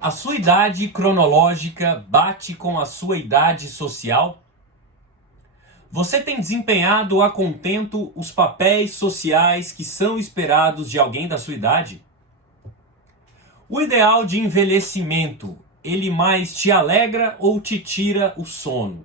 A sua idade cronológica bate com a sua idade social? Você tem desempenhado a contento os papéis sociais que são esperados de alguém da sua idade? O ideal de envelhecimento, ele mais te alegra ou te tira o sono?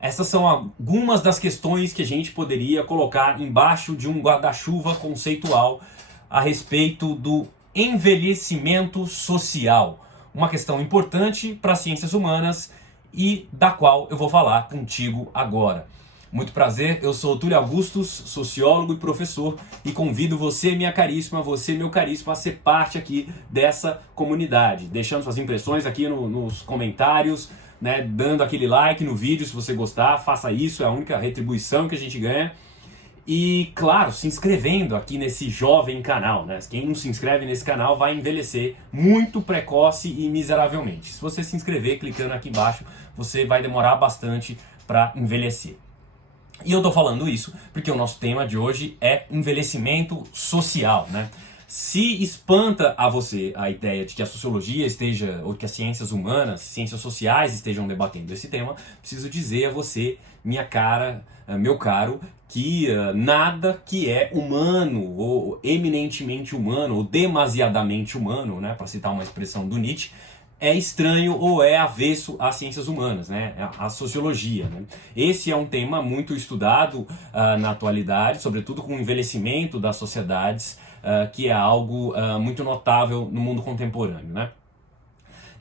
Essas são algumas das questões que a gente poderia colocar embaixo de um guarda-chuva conceitual a respeito do envelhecimento social. Uma questão importante para as ciências humanas e da qual eu vou falar contigo agora. Muito prazer, eu sou Túlio Augustus, sociólogo e professor, e convido você, minha caríssima, você, meu caríssimo, a ser parte aqui dessa comunidade, deixando suas impressões aqui nos comentários, né, dando aquele like no vídeo se você gostar, faça isso, é a única retribuição que a gente ganha. E, claro, se inscrevendo aqui nesse jovem canal, né? Quem não se inscreve nesse canal vai envelhecer muito precoce e miseravelmente. Se você se inscrever clicando aqui embaixo, você vai demorar bastante para envelhecer. E eu tô falando isso porque o nosso tema de hoje é envelhecimento social, né? Se espanta a você a ideia de que a sociologia esteja, ou que as ciências humanas, ciências sociais estejam debatendo esse tema, preciso dizer a você, minha cara, meu caro, que nada que é humano, ou eminentemente humano, ou demasiadamente humano, né, para citar uma expressão do Nietzsche, é estranho ou é avesso às ciências humanas, né? À sociologia. Né? Esse é um tema muito estudado na atualidade, sobretudo com o envelhecimento das sociedades, que é algo muito notável no mundo contemporâneo. Né?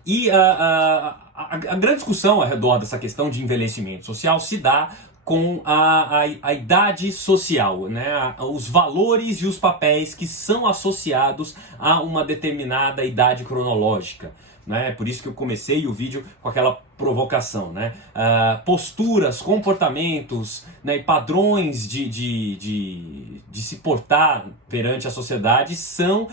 E a grande discussão ao redor dessa questão de envelhecimento social se dá com a idade social, né? Os valores e os papéis que são associados a uma determinada idade cronológica. Né? Por isso que eu comecei o vídeo com aquela provocação, né? Posturas, comportamentos, né, e padrões de se portar perante a sociedade são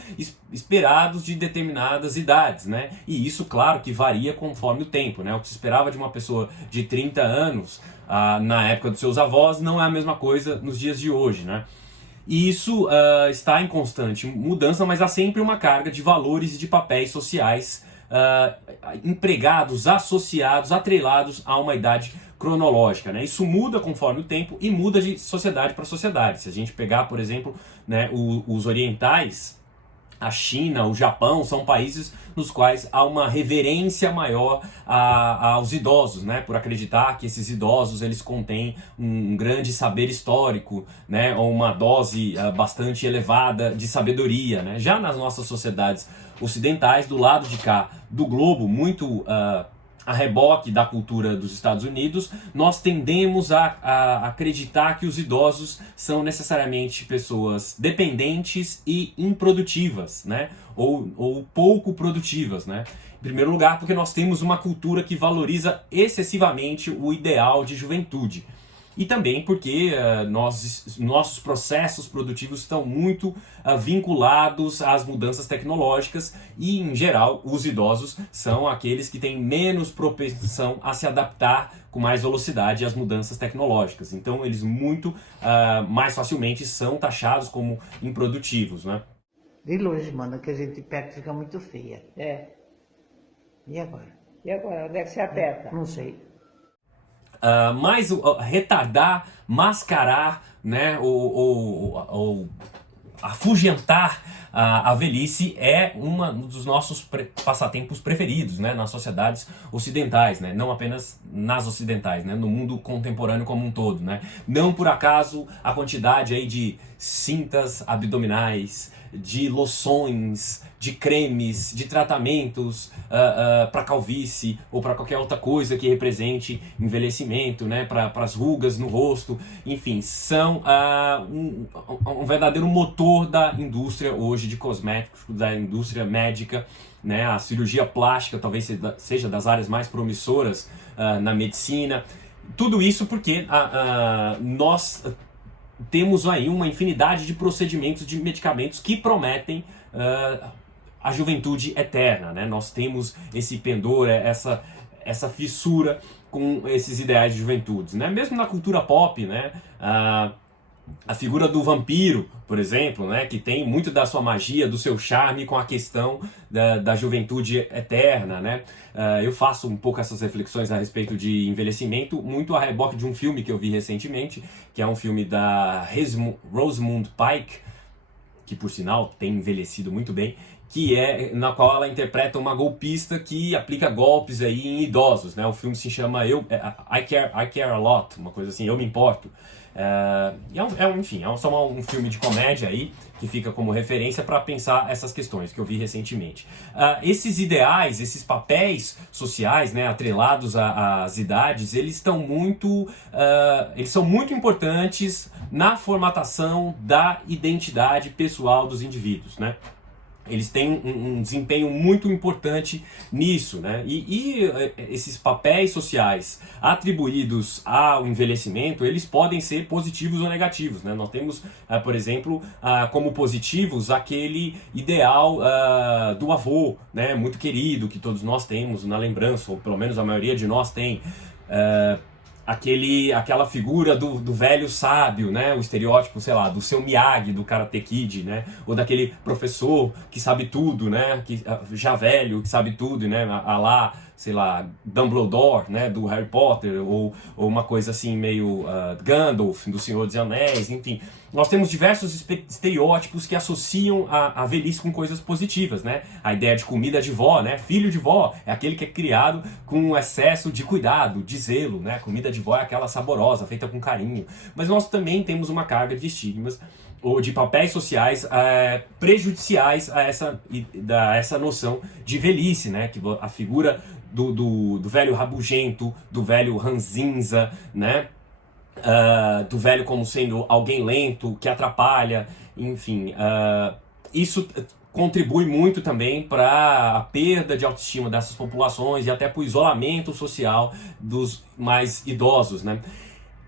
esperados de determinadas idades, né? E isso, claro, que varia conforme o tempo, né? O que se esperava de uma pessoa de 30 anos na época dos seus avós não é a mesma coisa nos dias de hoje, né? E isso está em constante mudança, mas há sempre uma carga de valores e de papéis sociais empregados, associados, atrelados a uma idade cronológica. Né? Isso muda conforme o tempo e muda de sociedade para sociedade. Se a gente pegar, por exemplo, né, os orientais, a China, o Japão, são países nos quais há uma reverência maior aos idosos, né? Por acreditar que esses idosos eles contêm um grande saber histórico, né? Ou uma dose bastante elevada de sabedoria. Né? Já nas nossas sociedades ocidentais, do lado de cá do globo, muito a reboque da cultura dos Estados Unidos, nós tendemos a acreditar que os idosos são necessariamente pessoas dependentes e improdutivas, né? Ou pouco produtivas, né? Em primeiro lugar, porque nós temos uma cultura que valoriza excessivamente o ideal de juventude. E também porque nossos processos produtivos estão muito vinculados às mudanças tecnológicas e, em geral, os idosos são aqueles que têm menos propensão a se adaptar com mais velocidade às mudanças tecnológicas. Então, eles muito mais facilmente são taxados como improdutivos, né? De longe, mano, que a gente perto fica muito feia. É. E agora? E agora? Onde é que você aperta? Não sei. Mas retardar, mascarar, né, ou afugentar a velhice é um dos nossos passatempos preferidos, né, nas sociedades ocidentais, né, não apenas nas ocidentais, né, no mundo contemporâneo como um todo. Né. Não por acaso a quantidade aí de cintas abdominais, de loções, de cremes, de tratamentos para calvície ou para qualquer outra coisa que represente envelhecimento, né, para as rugas no rosto, enfim, são um verdadeiro motor da indústria hoje de cosméticos, da indústria médica. Né, a cirurgia plástica talvez seja das áreas mais promissoras na medicina. Tudo isso porque nós temos aí uma infinidade de procedimentos, de medicamentos que prometem a juventude eterna. Né? Nós temos esse pendor, essa fissura com esses ideais de juventude. Né? Mesmo na cultura pop, né? A figura do vampiro, por exemplo, né, que tem muito da sua magia, do seu charme com a questão da juventude eterna, né? Eu faço um pouco essas reflexões a respeito de envelhecimento, muito a reboque de um filme que eu vi recentemente, que é um filme da Rosamund Pike, que por sinal tem envelhecido muito bem, na qual ela interpreta uma golpista que aplica golpes aí em idosos, né? O filme se chama I Care a Lot, uma coisa assim, Eu Me Importo. Enfim, é só um filme de comédia aí que fica como referência para pensar essas questões que eu vi recentemente. Esses ideais, esses papéis sociais, né, atrelados às idades, eles são muito importantes na formatação da identidade pessoal dos indivíduos, né? Eles têm um desempenho muito importante nisso, né? E esses papéis sociais atribuídos ao envelhecimento, eles podem ser positivos ou negativos, né? Nós temos, por exemplo, como positivos aquele ideal do avô, né? Muito querido, que todos nós temos na lembrança, ou pelo menos a maioria de nós tem. Aquela figura do velho sábio, né? O estereótipo, sei lá, do seu Miyagi, do Karate Kid, né? Ou daquele professor que sabe tudo, né? Já velho, que sabe tudo, né? Sei lá, Dumbledore, né? Do Harry Potter, ou uma coisa assim meio Gandalf, do Senhor dos Anéis, enfim. Nós temos diversos estereótipos que associam a velhice com coisas positivas, né? A ideia de comida de vó, né? Filho de vó é aquele que é criado com um excesso de cuidado, de zelo, né? Comida de vó é aquela saborosa, feita com carinho. Mas nós também temos uma carga de estigmas ou de papéis sociais prejudiciais a essa noção de velhice, né? Que a figura do velho rabugento, do velho ranzinza, né? Do velho como sendo alguém lento, que atrapalha, enfim. Isso contribui muito também para a perda de autoestima dessas populações e até para o isolamento social dos mais idosos, né?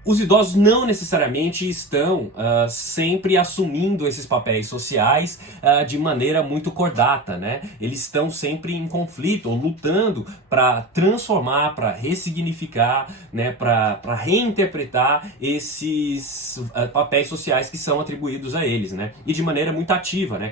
Os idosos não necessariamente estão sempre assumindo esses papéis sociais de maneira muito cordata, né? Eles estão sempre em conflito ou lutando para transformar, para ressignificar, né? Para reinterpretar esses papéis sociais que são atribuídos a eles, né? E de maneira muito ativa, né?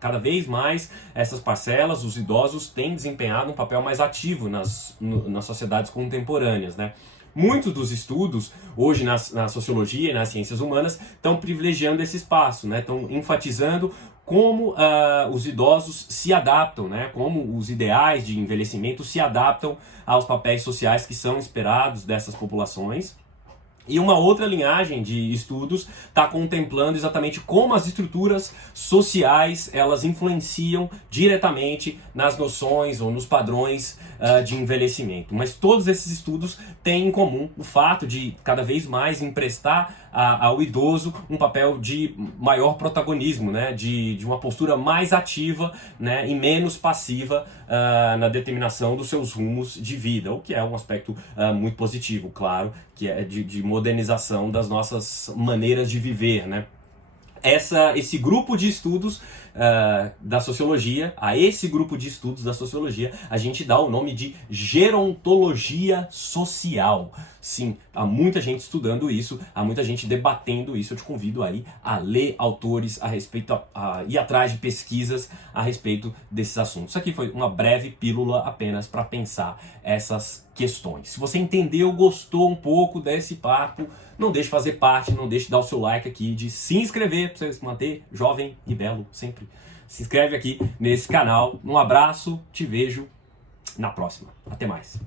Cada vez mais essas parcelas, os idosos, têm desempenhado um papel mais ativo nas sociedades contemporâneas, né? Muitos dos estudos, hoje na sociologia e nas ciências humanas, estão privilegiando esse espaço, né? Estão enfatizando como os idosos se adaptam, né? Como os ideais de envelhecimento se adaptam aos papéis sociais que são esperados dessas populações. E uma outra linhagem de estudos está contemplando exatamente como as estruturas sociais elas influenciam diretamente nas noções ou nos padrões de envelhecimento. Mas todos esses estudos têm em comum o fato de cada vez mais emprestar ao idoso um papel de maior protagonismo, né? De uma postura mais ativa, né? E menos passiva na determinação dos seus rumos de vida, o que é um aspecto muito positivo, claro, que é de modernização das nossas maneiras de viver, né? Esse grupo de estudos da sociologia, a esse grupo de estudos da sociologia, a gente dá o nome de gerontologia social. Sim, há muita gente estudando isso, há muita gente debatendo isso. Eu te convido aí a ler autores a respeito, a ir atrás de pesquisas a respeito desses assuntos. Isso aqui foi uma breve pílula apenas para pensar essas questões. Se você entendeu, gostou um pouco desse papo, não deixe de fazer parte, não deixe de dar o seu like aqui, de se inscrever para você se manter jovem e belo sempre. Se inscreve aqui nesse canal. Um abraço, te vejo na próxima. Até mais.